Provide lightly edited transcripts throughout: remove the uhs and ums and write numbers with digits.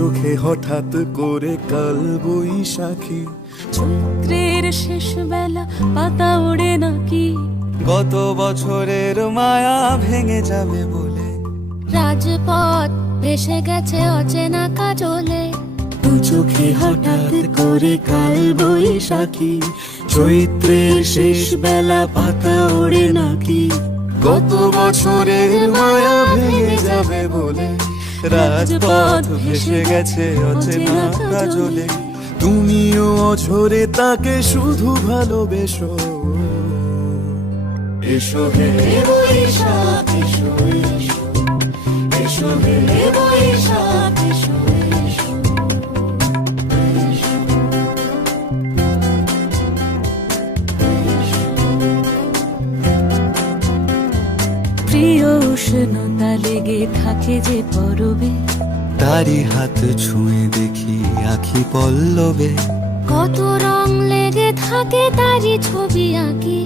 চোখে হঠাৎ করে কাল বৈশাখী, চৈত্রের শেষ বেলা পাতা ওড়ে নাকি, গত বছরের মায়া ভেঙে যাবে বলে, রাজপথ ভেসে গেছে অচেনা কাজলে, দু চোখে হঠাৎ করে কাল বৈশাখী, চৈত্রের শেষ বেলা পাতা ওড়ে নাকি, গত বছরের মায়া ভেঙে যাবে বলে, রাজপথ ভেসে গেছে অচেনা কাজলে। তুমিও অঝরে তাকে শুধু ভালোবেসো। এসো হে বৈশাখ এসো এসো, এসো হে বৈশাখ এসো এসো, এসো। প্রিয় উষ্ণতা লেগে থাকে যে পরবে, তারি হাত ছুঁয়ে দেখি আখি পল্লবে, কত রং লেগে থাকে তারই ছবি আঁকি,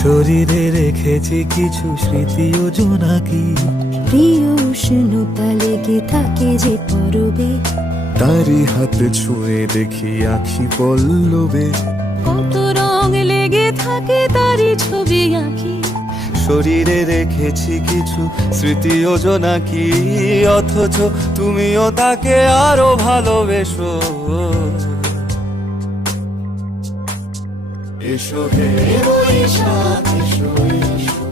শরীরে রেখেছি কিছু স্মৃতি ও জোনাকি, প্রিয় উষ্ণতা লেগে থাকে যে পরবে, তারি হাত ছুঁয়ে দেখি আখি পল্লবে, কত রং লেগে থাকে তারই ছবি আঁকি, শরীরে রেখেছি কিছু স্মৃতি ও জোনাকি, অথচ তুমিও তাকে আরো ভালোবেসো। এসো হে বৈশাখ এসো এসো,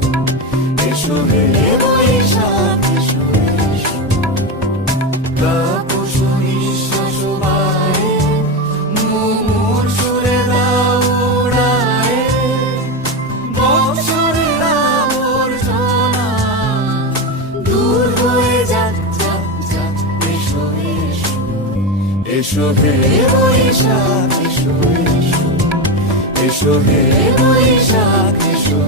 এসো হে বৈশাখ এসো এসো। তাপস নিঃশ্বাস বায়ে, মুমুর সুরে দাও উড়ায়ে, বৎসরের আবর্জনা দূর হয়ে যাক যাক যাক। এসো এসো, এসো হে বৈশাখ এসো এসো, এসো হে বৈশাখ এসো।